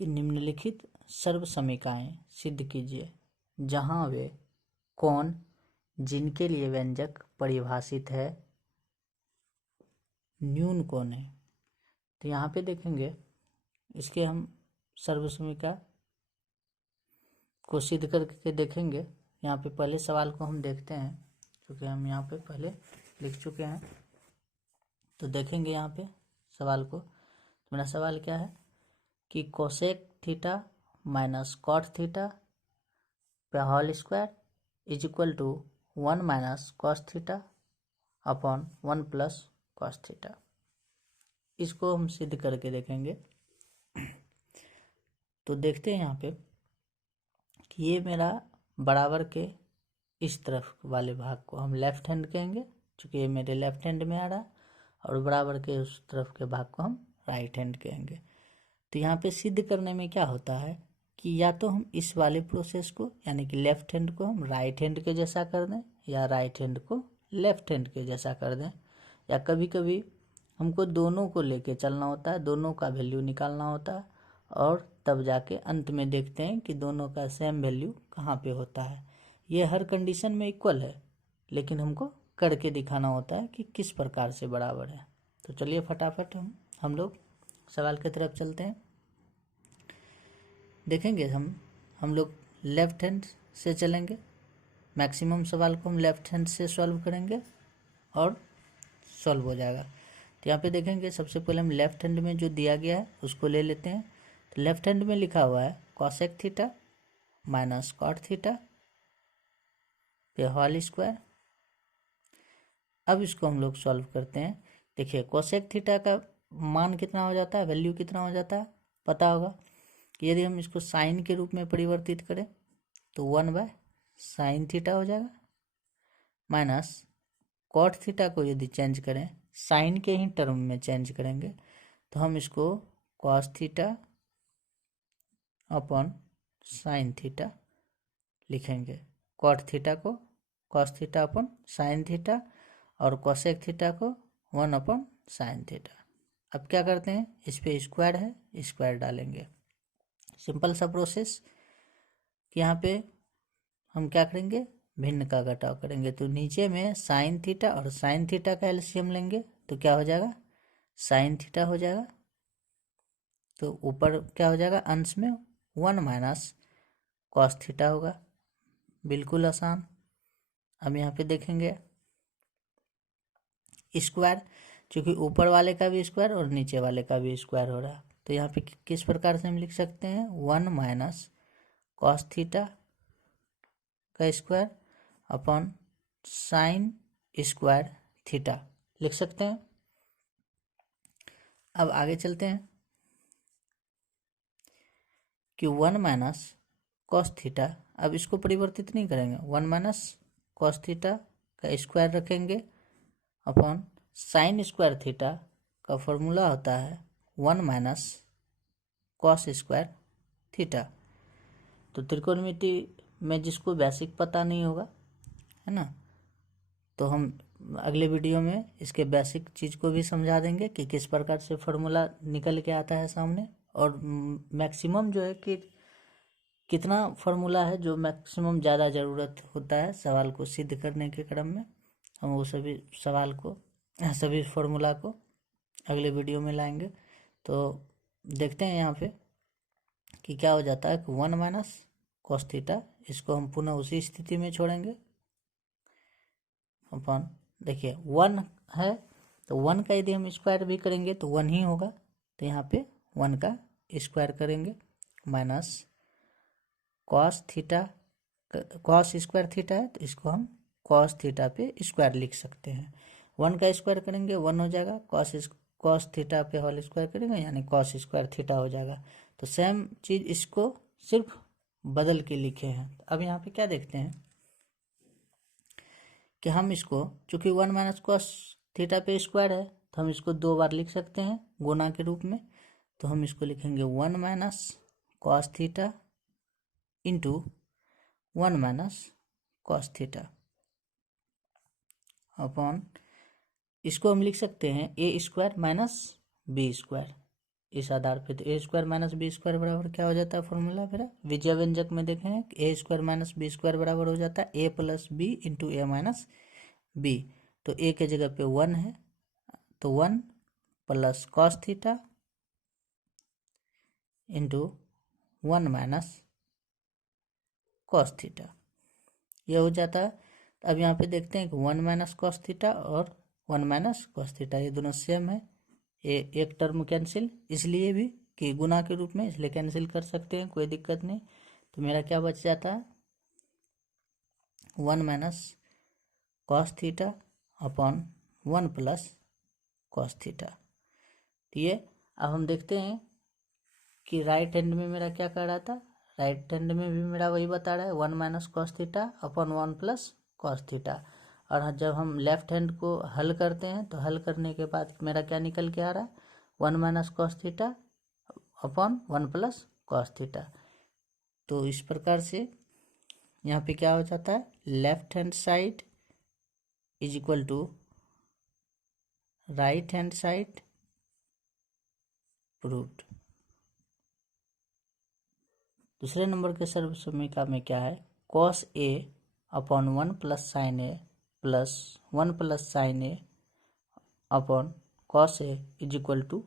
कि निम्नलिखित सर्वसमीकाएं सिद्ध कीजिए जहां वे कोण जिनके लिए व्यंजक परिभाषित है न्यून कोण है। तो यहाँ पे देखेंगे इसके हम सर्वसमीका को सिद्ध करके देखेंगे। यहाँ पे पहले सवाल को हम देखते हैं क्योंकि हम यहाँ पे पहले लिख चुके हैं। तो देखेंगे यहाँ पे सवाल को। तो मेरा सवाल क्या है कि cosec theta minus cot theta पे whole square is equal to 1 minus cos theta upon 1 plus cos theta. इसको हम सिद्ध करके देखेंगे। तो देखते हैं यहाँ पे कि ये मेरा बराबर के इस तरफ वाले भाग को हम लेफ्ट हैंड कहेंगे क्योंकि ये मेरे लेफ्ट हैंड में आ रहा है, और बराबर के उस तरफ के भाग को हम राइट हैंड कहेंगे। तो यहाँ पे सिद्ध करने में क्या होता है कि या तो हम इस वाले प्रोसेस को यानी कि लेफ्ट हैंड को हम राइट हैंड के जैसा कर दें या राइट हैंड को लेफ्ट हैंड के जैसा कर दें, या कभी कभी हमको दोनों को लेके चलना होता है, दोनों का वैल्यू निकालना होता है और तब जाके अंत में देखते हैं कि दोनों का सेम वैल्यू कहाँ पे होता है। ये हर कंडीशन में इक्वल है लेकिन हमको करके दिखाना होता है कि किस प्रकार से बराबर है। तो चलिए फटाफट हम लोग सवाल की तरफ चलते हैं। देखेंगे हम लोग लेफ्ट हैंड से चलेंगे। मैक्सिमम सवाल को हम लेफ्ट हैंड से सॉल्व करेंगे और सॉल्व हो जाएगा। तो यहाँ पे देखेंगे सबसे पहले हम लेफ्ट हैंड में जो दिया गया है उसको ले लेते हैं। तो लेफ्ट हैंड में लिखा हुआ है cosec theta minus cot theta पे होल स्क्वायर। अब इसको हम लोग सॉल्व करते हैं। देखिए कोसेक थीटा का मान कितना हो जाता है, वैल्यू कितना हो जाता है पता होगा। यदि हम इसको साइन के रूप में परिवर्तित करें तो 1/sin थीटा हो जाएगा, माइनस कॉट थीटा को यदि चेंज करें साइन के ही टर्म में चेंज करेंगे तो हम इसको cos theta upon sine theta लिखेंगे। कॉट थीटा को cos theta upon sine theta और कोसेक थीटा को 1/sin थीटा। अब क्या करते हैं, इस पे स्क्वायर है, स्क्वायर डालेंगे। सिंपल सा प्रोसेस कि यहाँ पे हम क्या करेंगे, भिन्न का घटाव करेंगे। तो नीचे में साइन थीटा और साइन थीटा का एलसीएम लेंगे तो क्या हो जाएगा, साइन थीटा हो जाएगा। तो ऊपर क्या हो जाएगा, अंश में 1 माइनस कॉस थीटा होगा। बिल्कुल आसान। अब यहाँ पे देखेंगे स्क्वायर, क्योंकि ऊपर वाले का भी स्क्वायर और नीचे वाले का भी स्क्वायर हो रहा है। तो यहाँ पे किस प्रकार से हम लिख सकते हैं, 1 माइनस कॉस थीटा का square upon sine square theta लिख सकते हैं। अब आगे चलते हैं कि 1 माइनस कॉस थीटा, अब इसको परिवर्तित नहीं करेंगे, 1 माइनस कॉस थीटा का स्क्वायर रखेंगे अपॉन साइन स्क्वायर थीटा का फॉर्मूला होता है 1 माइनस कॉस स्क्वायर थीटा। तो त्रिकोणमिति में जिसको बेसिक पता नहीं होगा, है ना, तो हम अगले वीडियो में इसके बेसिक चीज़ को भी समझा देंगे कि किस प्रकार से फॉर्मूला निकल के आता है सामने, और मैक्सिमम जो है कि कितना फार्मूला है जो मैक्सिमम ज़्यादा ज़रूरत होता है सवाल को सिद्ध करने के क्रम में, हम वो सभी सवाल को सभी फार्मूला को अगले वीडियो में लाएंगे। तो देखते हैं यहाँ पे कि क्या हो जाता है कि 1 माइनस कॉस थीटा, इसको हम पुनः उसी स्थिति में छोड़ेंगे अपन। देखिए 1 है तो 1 का यदि हम स्क्वायर भी करेंगे तो 1 ही होगा, तो यहाँ पे 1 का स्क्वायर करेंगे minus cos theta, cos square theta है तो इसको हम कॉस थीटा पे स्क्वायर लिख सकते हैं। 1 का स्क्वायर करेंगे 1 हो जाएगा, कॉस थीटा पे होल स्क्वायर करेंगे यानी कॉस स्क्वायर थीटा हो जाएगा। तो सेम चीज़ इसको सिर्फ बदल के लिखे हैं। अब यहाँ पे क्या देखते हैं कि हम इसको, चूँकि 1 माइनस कॉस थीटा पे स्क्वायर है तो हम इसको 2 बार लिख सकते हैं गुना के रूप में। तो हम इसको लिखेंगे 1 minus cos theta into 1 minus cos theta upon, इसको हम लिख सकते हैं ए स्क्वायर माइनस बी स्क्वायर। इस आधार पे, तो ए स्क्वायर माइनस बी स्क्वायर बराबर क्या हो जाता है फॉर्मूला मेरा, विजय व्यंजक में देखें ए स्क्वायर माइनस बी स्क्वायर बराबर हो जाता है ए प्लस बी इंटू ए माइनस बी। तो ए के जगह पे 1 है, तो 1 plus cos theta into 1 minus cos theta, ये हो जाता है। अब यहाँ पे देखते हैं कि 1 माइनस कॉस थीटा और 1 माइनस कॉस थीटा ये दोनों सेम है, ये एक टर्म कैंसिल, इसलिए भी कि गुना के रूप में, इसलिए कैंसिल कर सकते हैं, कोई दिक्कत नहीं। तो मेरा क्या बच जाता है, 1 minus cos theta upon 1 plus cos theta. तो ये अब हम देखते हैं कि राइट हैंड में मेरा क्या कर रहा था, राइट हैंड में भी मेरा वही बता रहा है 1 minus cos theta upon 1 plus cos theta. और जब हम लेफ्ट हैंड को हल करते हैं तो हल करने के बाद मेरा क्या निकल के आ रहा है, 1 minus cos theta upon 1 plus cos theta. तो इस प्रकार से यहाँ पे क्या हो जाता है, left hand side is equal to right hand side proved. दूसरे नंबर के सर्व समीकरण में क्या है, cos A upon 1 plus sine A plus 1 plus sine A upon cos A is equal to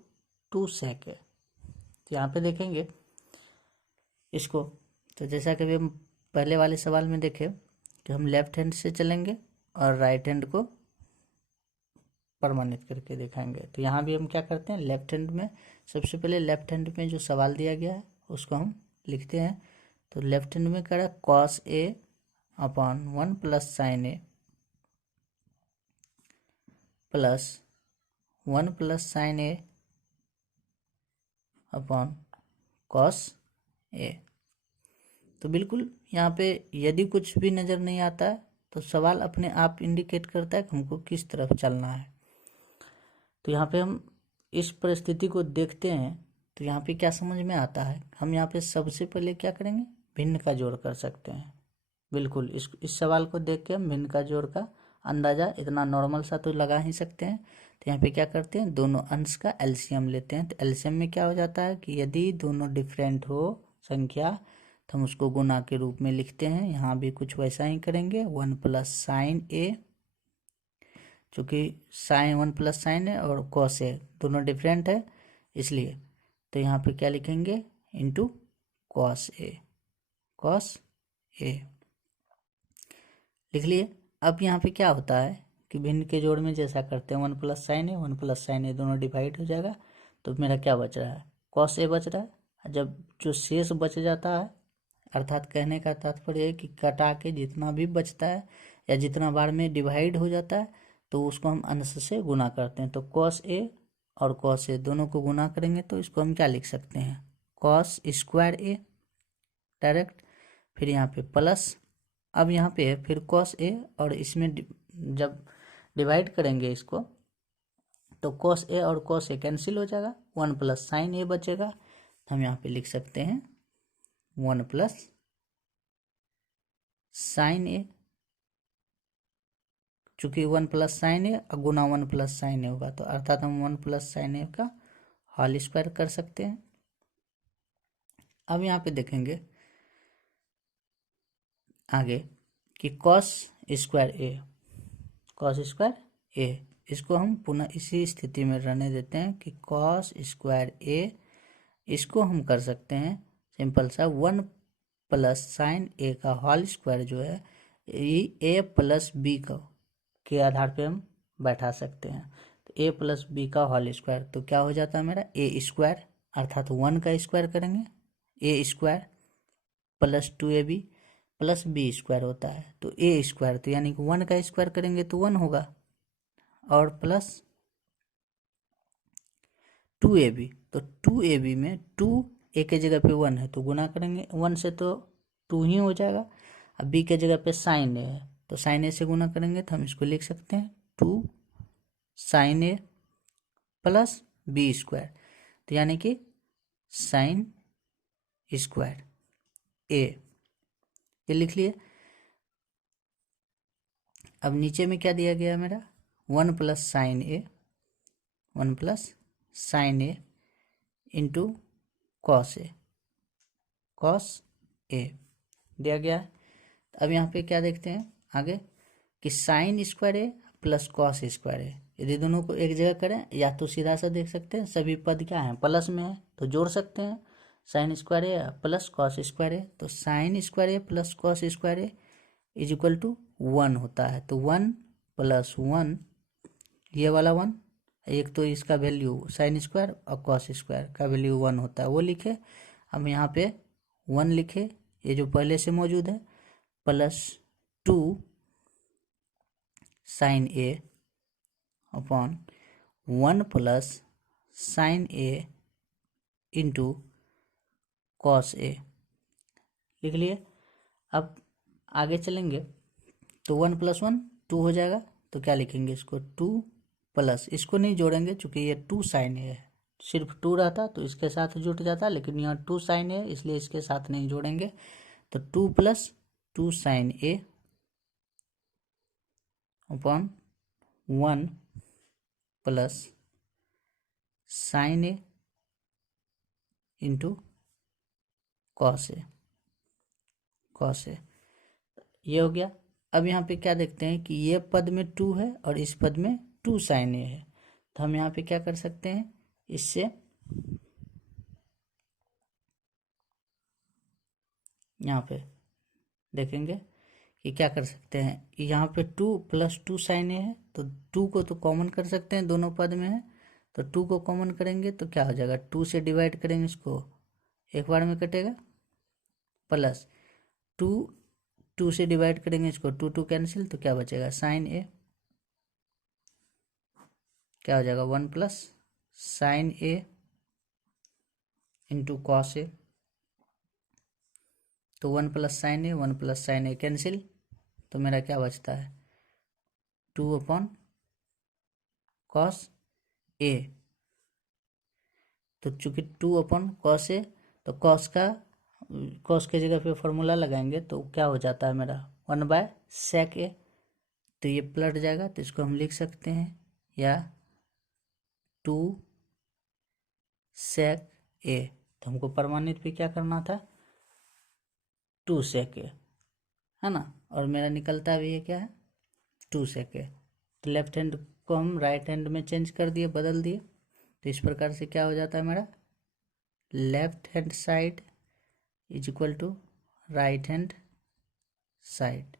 2 sec A. तो यहाँ पे देखेंगे इसको, तो जैसा कि हम पहले वाले सवाल में देखे कि हम लेफ्ट हैंड से चलेंगे और राइट हैंड को प्रमाणित करके दिखाएंगे। तो यहाँ भी हम क्या करते हैं, लेफ्ट हैंड में सबसे पहले लेफ्ट हैंड में जो सवाल दिया गया है उसको हम लिखते हैं। तो लेफ्ट हैंड में करा cos A upon 1 plus sine A plus 1 plus sine A upon cos ए। तो बिल्कुल यहाँ पे यदि कुछ भी नज़र नहीं आता है तो सवाल अपने आप इंडिकेट करता है कि हमको किस तरफ चलना है। तो यहाँ पे हम इस परिस्थिति को देखते हैं तो यहाँ पे क्या समझ में आता है, हम यहाँ पे सबसे पहले क्या करेंगे, भिन्न का जोड़ कर सकते हैं। बिल्कुल इस सवाल को देख के हम भिन्न का जोड़ का अंदाज़ा इतना नॉर्मल सा तो लगा ही सकते हैं। तो यहाँ पे क्या करते हैं, दोनों अंश का एलसीएम लेते हैं। तो एलसीएम में क्या हो जाता है कि यदि दोनों डिफरेंट हो संख्या तो हम उसको गुना के रूप में लिखते हैं। यहाँ भी कुछ वैसा ही करेंगे, 1 प्लस साइन ए, चूँकि साइन 1 प्लस साइन है और कॉस ए दोनों डिफरेंट है इसलिए, तो यहाँ पे क्या लिखेंगे, into cos A, cos A लिख लिए। अब यहाँ पे क्या होता है कि भिन्न के जोड़ में जैसा करते हैं 1 प्लस साइन ए 1 प्लस साइन ए दोनों डिवाइड हो जाएगा। तो मेरा क्या बच रहा है, कॉस ए बच रहा है। जब जो शेष बच जाता है, अर्थात कहने का तात्पर्य है कि कटा के जितना भी बचता है या जितना बार में डिवाइड हो जाता है तो उसको हम अंश से गुना करते हैं। तो कॉस ए और कॉस ए दोनों को गुना करेंगे तो इसको हम क्या लिख सकते हैं, कॉस स्क्वायर ए डायरेक्ट, फिर यहाँ पे प्लस, अब यहाँ पे फिर कॉस ए और इसमें जब डिवाइड करेंगे इसको तो कॉस ए और कॉस ए कैंसिल हो जाएगा, 1 प्लस साइन ए बचेगा। तो हम यहाँ पे लिख सकते हैं 1 प्लस साइन ए, चूँकि 1 प्लस साइन ए गुना 1 प्लस साइन ए होगा तो अर्थात हम 1 प्लस साइन ए का होल स्क्वायर कर सकते हैं। अब यहाँ पे देखेंगे आगे कि कॉस स्क्वायर ए, कॉस स्क्वायर ए, इसको हम पुनः इसी स्थिति में रहने देते हैं कि कॉस स्क्वायर ए, इसको हम कर सकते हैं सिंपल सा 1 प्लस साइन ए का होल स्क्वायर जो है ए प्लस बी का के आधार पे हम बैठा सकते हैं। तो ए प्लस बी का होल स्क्वायर तो क्या हो जाता है मेरा, ए स्क्वायर, अर्थात 1 का स्क्वायर करेंगे a square plus 2ab plus b square होता है तो ए स्क्वायर, तो यानी कि 1 का स्क्वायर करेंगे तो 1 होगा और प्लस 2ab, तो 2ab में 2 ए के जगह पे 1 है तो गुना करेंगे 1 से तो 2 ही हो जाएगा। अब बी के जगह पे साइन ए है तो साइन ए से गुना करेंगे तो हम इसको लिख सकते हैं 2 sign A plus b square, तो यानी कि साइन स्क्वायर ए, ये लिख लिए। अब नीचे में क्या दिया गया मेरा, 1 plus sine A, 1 plus sine A into cos A, cos A दिया गया है। अब यहाँ पे क्या देखते हैं आगे कि sign square A plus cos square ए, यदि दोनों को एक जगह करें या तो सीधा सा देख सकते हैं सभी पद क्या हैं प्लस में है तो जोड़ सकते हैं, sine square A plus cos square A, तो sine square A plus cos square A is equal to 1 होता है। तो 1 + 1 ये वाला 1, एक तो इसका वैल्यू साइन स्क्वायर और कॉस स्क्वायर का वैल्यू 1 होता है वो लिखे। हम यहाँ पे 1 लिखे, ये जो पहले से मौजूद है, +2 sign A upon 1 + sign A into cos A लिख लिए। अब आगे चलेंगे तो 1 + 1 2 हो जाएगा, तो क्या लिखेंगे इसको 2 प्लस, इसको नहीं जोड़ेंगे चूंकि ये 2 साइन ए है, सिर्फ 2 रहता तो इसके साथ जुट जाता, लेकिन यहाँ 2 साइन ए इसलिए इसके साथ नहीं जोड़ेंगे। तो 2 + 2 sign A upon 1 + sign A into cos A, cos A ये हो गया। अब यहाँ पे क्या देखते हैं कि ये पद में 2 है और इस पद में 2 साइन ए है, तो हम यहाँ पे क्या कर सकते हैं, इससे यहाँ पे देखेंगे कि क्या कर सकते हैं, यहाँ पे 2 + 2 साइन ए है तो 2 को तो कॉमन कर सकते हैं, दोनों पद में है, तो 2 को कॉमन करेंगे तो क्या हो जाएगा, 2 से डिवाइड करेंगे इसको एक बार में कटेगा, प्लस 2 से डिवाइड करेंगे इसको 2 कैंसिल, तो क्या बचेगा साइन ए, क्या हो जाएगा 1 + sign A into cos A, तो 1 + साइन ए 1 + साइन ए कैंसिल, तो मेरा क्या बचता है 2/कॉस ए। तो चूंकि 2/कॉस ए, तो कॉस के जगह पे फॉर्मूला लगाएंगे तो क्या हो जाता है मेरा 1/sec ए, तो ये पलट जाएगा तो इसको हम लिख सकते हैं या 2 sec ए, तो हमको प्रमाणित भी क्या करना था 2 sec ए है ना, और मेरा निकलता भी है क्या है 2 sec ए। तो लेफ्ट हैंड को हम राइट हैंड में चेंज कर दिए, बदल दिए, तो इस प्रकार से क्या हो जाता है मेरा left hand side is equal to right hand side.